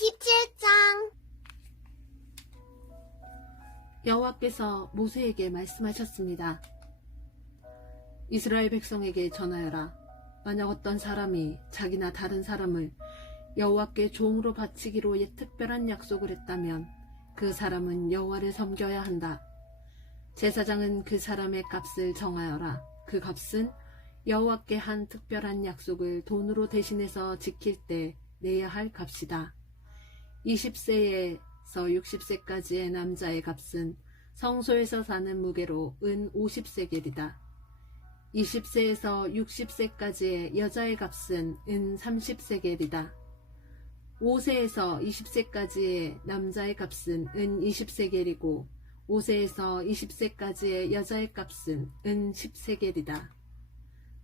27장 여호와께서 모세에게 말씀하셨습니다. 이스라엘 백성에게 전하여라. 만약 어떤 사람이 자기나 다른 사람을 여호와께 종으로 바치기로 예 특별한 약속을 했다면 그 사람은 여호와를 섬겨야 한다. 제사장은 그 사람의 값을 정하여라. 그 값은 여호와께 한 특별한 약속을 돈으로 대신해서 지킬 때 내야 할 값이다. 20세에서 60세까지의 남자의 값은 성소에서 사는 무게로 은 50세겔이다. 20세에서 60세까지의 여자의 값은 은 30세겔이다. 5세에서 20세까지의 남자의 값은 은 20세겔이고 5세에서 20세까지의 여자의 값은 은 10세겔이다.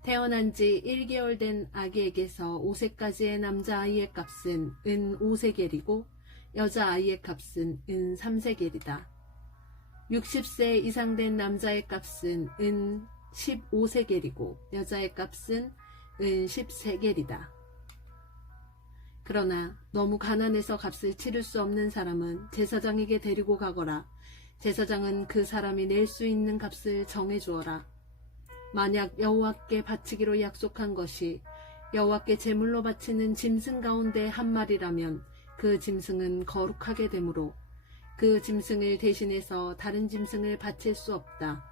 태어난 지 1개월 된 아기에게서 5세까지의 남자아이의 값은 은 5세겔이고 여자아이의 값은 은 3세겔이다. 60세 이상 된 남자의 값은 은 15세겔이고 여자의 값은 은 10세겔이다. 그러나 너무 가난해서 값을 치를 수 없는 사람은 제사장에게 데리고 가거라. 제사장은 그 사람이 낼 수 있는 값을 정해 주어라. 만약 여호와께 바치기로 약속한 것이 여호와께 제물로 바치는 짐승 가운데 한 마리라면 그 짐승은 거룩하게 되므로 그 짐승을 대신해서 다른 짐승을 바칠 수 없다.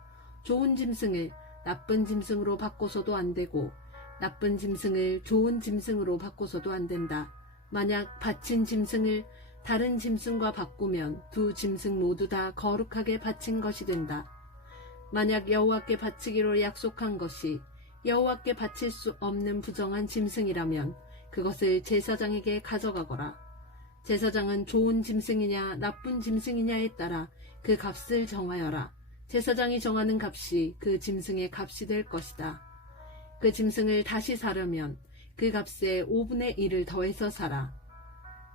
좋은 짐승을 나쁜 짐승으로 바꿔서도 안 되고 나쁜 짐승을 좋은 짐승으로 바꿔서도 안 된다. 만약 바친 짐승을 다른 짐승과 바꾸면 두 짐승 모두 다 거룩하게 바친 것이 된다. 만약 여호와께 바치기로 약속한 것이 여호와께 바칠 수 없는 부정한 짐승이라면 그것을 제사장에게 가져가거라. 제사장은 좋은 짐승이냐 나쁜 짐승이냐에 따라 그 값을 정하여라. 제사장이 정하는 값이 그 짐승의 값이 될 것이다. 그 짐승을 다시 사려면 그 값에 5분의 1을 더해서 사라.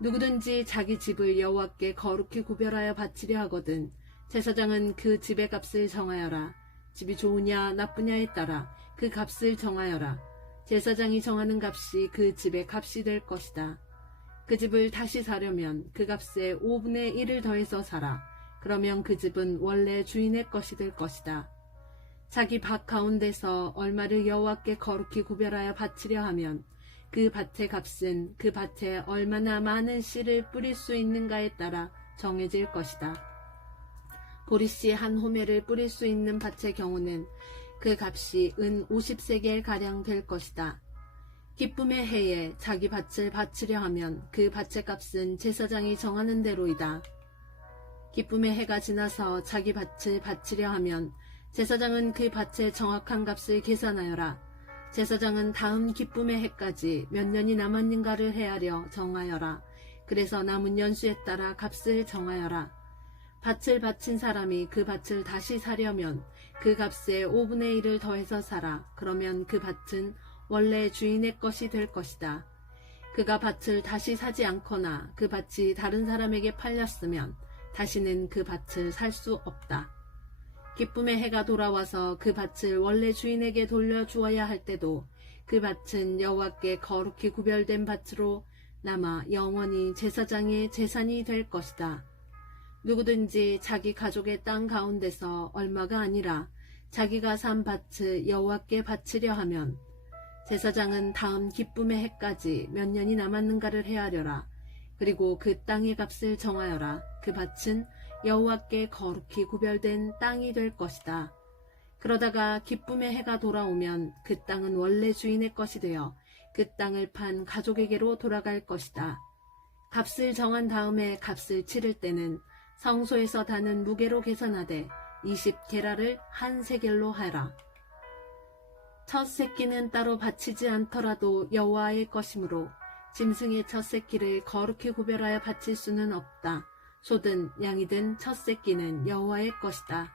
누구든지 자기 집을 여호와께 거룩히 구별하여 바치려 하거든 제사장은 그 집의 값을 정하여라. 집이 좋으냐 나쁘냐에 따라 그 값을 정하여라. 제사장이 정하는 값이 그 집의 값이 될 것이다. 그 집을 다시 사려면 그 값에 5분의 1을 더해서 사라. 그러면 그 집은 원래 주인의 것이 될 것이다. 자기 밭 가운데서 얼마를 여호와께 거룩히 구별하여 바치려 하면 그 밭의 값은 그 밭에 얼마나 많은 씨를 뿌릴 수 있는가에 따라 정해질 것이다. 보리씨 한 호매를 뿌릴 수 있는 밭의 경우는 그 값이 은 50세겔 가량 될 것이다. 기쁨의 해에 자기 밭을 바치려 하면 그 밭의 값은 제사장이 정하는 대로이다. 기쁨의 해가 지나서 자기 밭을 바치려 하면 제사장은 그 밭의 정확한 값을 계산하여라. 제사장은 다음 기쁨의 해까지 몇 년이 남았는가를 헤아려 정하여라. 그래서 남은 연수에 따라 값을 정하여라. 밭을 바친 사람이 그 밭을 다시 사려면 그 값에 5분의 1을 더해서 사라. 그러면 그 밭은 원래 주인의 것이 될 것이다. 그가 밭을 다시 사지 않거나 그 밭이 다른 사람에게 팔렸으면 다시는 그 밭을 살 수 없다. 기쁨의 해가 돌아와서 그 밭을 원래 주인에게 돌려주어야 할 때도 그 밭은 여호와께 거룩히 구별된 밭으로 남아 영원히 제사장의 재산이 될 것이다. 누구든지 자기 가족의 땅 가운데서 얼마가 아니라 자기가 산 밭을 여호와께 바치려 하면 제사장은 다음 기쁨의 해까지 몇 년이 남았는가를 헤아려라. 그리고 그 땅의 값을 정하여라. 그 밭은 여호와께 거룩히 구별된 땅이 될 것이다. 그러다가 기쁨의 해가 돌아오면 그 땅은 원래 주인의 것이 되어 그 땅을 판 가족에게로 돌아갈 것이다. 값을 정한 다음에 값을 치를 때는 성소에서 다는 무게로 계산하되 20게라를 한 세겔로 하라. 첫 새끼는 따로 바치지 않더라도 여호와의 것이므로 짐승의 첫 새끼를 거룩히 구별하여 바칠 수는 없다. 소든 양이든 첫 새끼는 여호와의 것이다.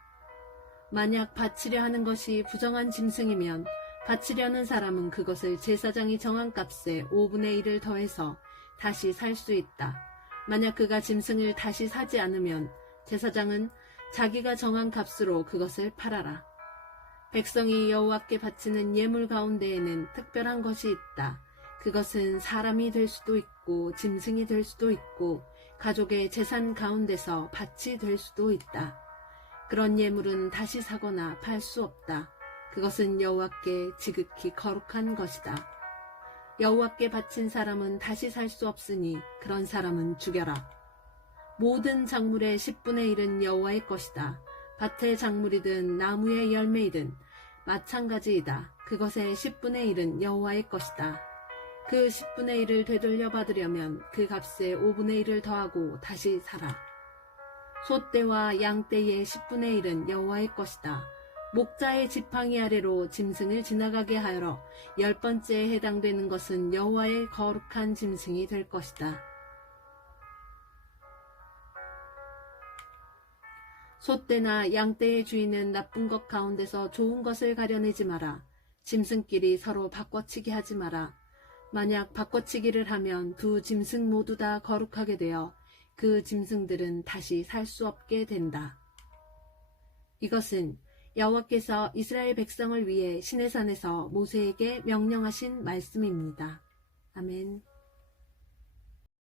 만약 바치려 하는 것이 부정한 짐승이면 바치려는 사람은 그것을 제사장이 정한 값에 5분의 1을 더해서 다시 살 수 있다. 만약 그가 짐승을 다시 사지 않으면 제사장은 자기가 정한 값으로 그것을 팔아라. 백성이 여호와께 바치는 예물 가운데에는 특별한 것이 있다. 그것은 사람이 될 수도 있고 짐승이 될 수도 있고 가족의 재산 가운데서 밭이 될 수도 있다. 그런 예물은 다시 사거나 팔 수 없다. 그것은 여호와께 지극히 거룩한 것이다. 여호와께 바친 사람은 다시 살 수 없으니 그런 사람은 죽여라. 모든 작물의 10분의 1은 여호와의 것이다. 밭의 작물이든 나무의 열매이든 마찬가지이다. 그것의 10분의 1은 여호와의 것이다. 그 10분의 1을 되돌려 받으려면 그 값에 5분의 1을 더하고 다시 사라. 소떼와 양떼의 10분의 1은 여호와의 것이다. 목자의 지팡이 아래로 짐승을 지나가게 하여 열 번째에 해당되는 것은 여호와의 거룩한 짐승이 될 것이다. 소떼나 양떼의 주인은 나쁜 것 가운데서 좋은 것을 가려내지 마라. 짐승끼리 서로 바꿔치기 하지 마라. 만약 바꿔치기를 하면 두 짐승 모두 다 거룩하게 되어 그 짐승들은 다시 살 수 없게 된다. 이것은 여호와께서 이스라엘 백성을 위해 시내산에서 모세에게 명령하신 말씀입니다. 아멘.